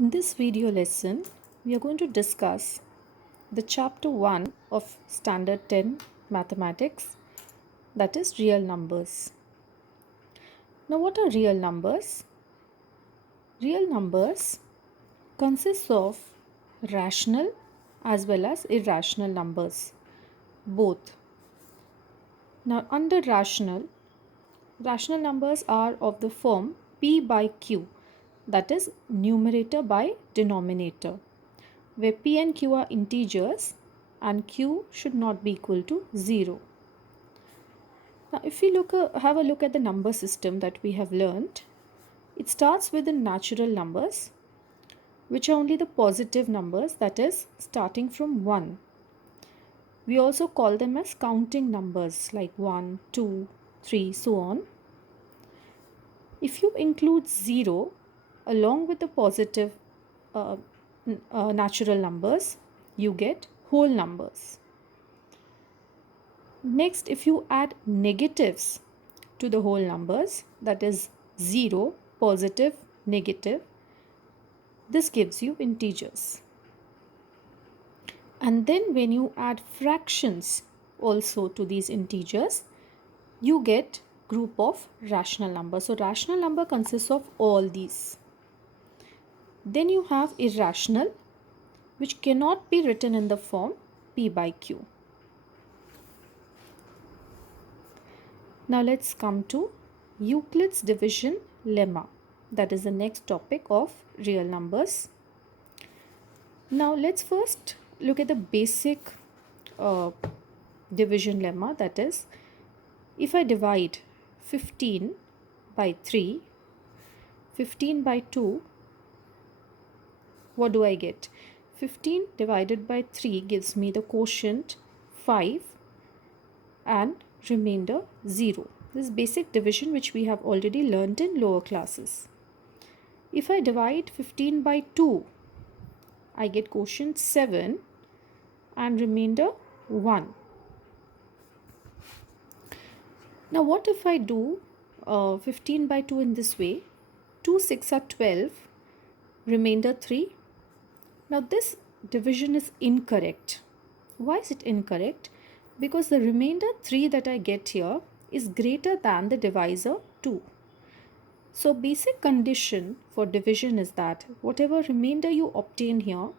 In this video lesson, we are going to discuss the chapter 1 of Standard 10 Mathematics, that is real numbers. Now, what are real numbers? Real numbers consist of rational as well as irrational numbers, both. Now, under rational numbers are of the form P by Q, that is numerator by denominator, where P and Q are integers and Q should not be equal to 0. Now if we have a look at the number system that we have learned, it starts with the natural numbers, which are only the positive numbers, that is starting from 1. We also call them as counting numbers like 1, 2, 3, so on. If you include 0 along with the positive natural numbers, you get whole numbers. Next, if you add negatives to the whole numbers, that is 0, positive, negative, this gives you integers. And then when you add fractions also to these integers, you get group of rational numbers. So rational number consists of all these. Then you have irrational, which cannot be written in the form P by Q. Now let's come to Euclid's division lemma. That is the next topic of real numbers. Now let's first look at the basic division lemma. That is, if I divide 15 by 3, 15 by 2, what do I get? 15 divided by 3 gives me the quotient 5 and remainder 0. This is basic division which we have already learned in lower classes. If I divide 15 by 2, I get quotient 7 and remainder 1. Now what if I do 15 by 2 in this way? 2 6 are 12, remainder 3. Now this division is incorrect. Why is it incorrect? Because the remainder 3 that I get here is greater than the divisor 2. So basic condition for division is that whatever remainder you obtain here,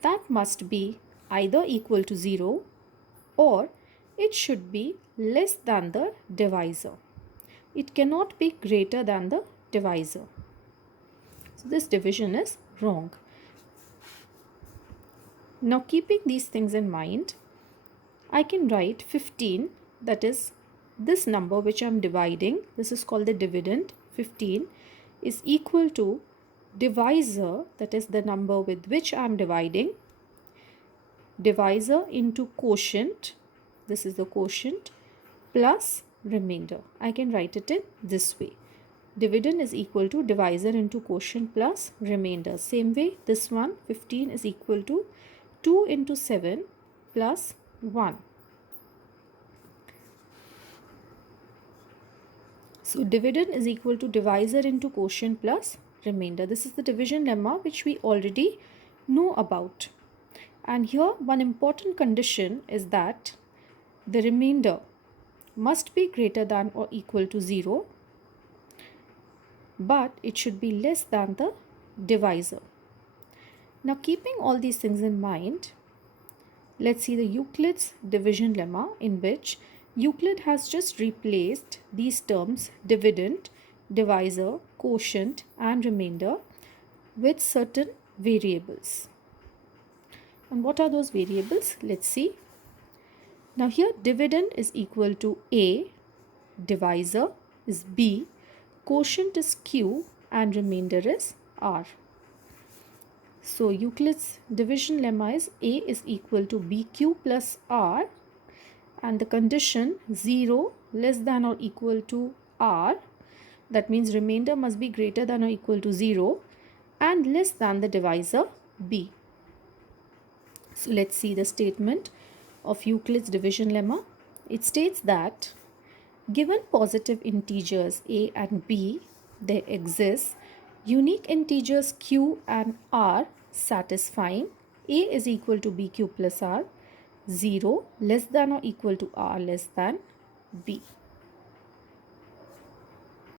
that must be either equal to 0 or it should be less than the divisor. It cannot be greater than the divisor. So this division is wrong. Now keeping these things in mind, I can write 15, that is this number which I am dividing, this is called the dividend, 15 is equal to divisor, that is the number with which I am dividing, divisor into quotient, this is the quotient, plus remainder. I can write it in this way. Dividend is equal to divisor into quotient plus remainder. Same way, this one, 15 is equal to 2 into 7 plus 1. So dividend is equal to divisor into quotient plus remainder. This is the division lemma which we already know about. And here one important condition is that the remainder must be greater than or equal to 0, but it should be less than the divisor. Now keeping all these things in mind, let's see the Euclid's division lemma, in which Euclid has just replaced these terms dividend, divisor, quotient and remainder with certain variables. And what are those variables? Let's see. Now here dividend is equal to A, divisor is B, quotient is Q and remainder is R. So Euclid's division lemma is A is equal to BQ plus R, and the condition 0 less than or equal to R, that means remainder must be greater than or equal to 0 and less than the divisor B. So let's see the statement of Euclid's division lemma. It states that given positive integers A and B, there exists Unique integers q and r satisfying a is equal to bq plus r, 0 less than or equal to r less than b.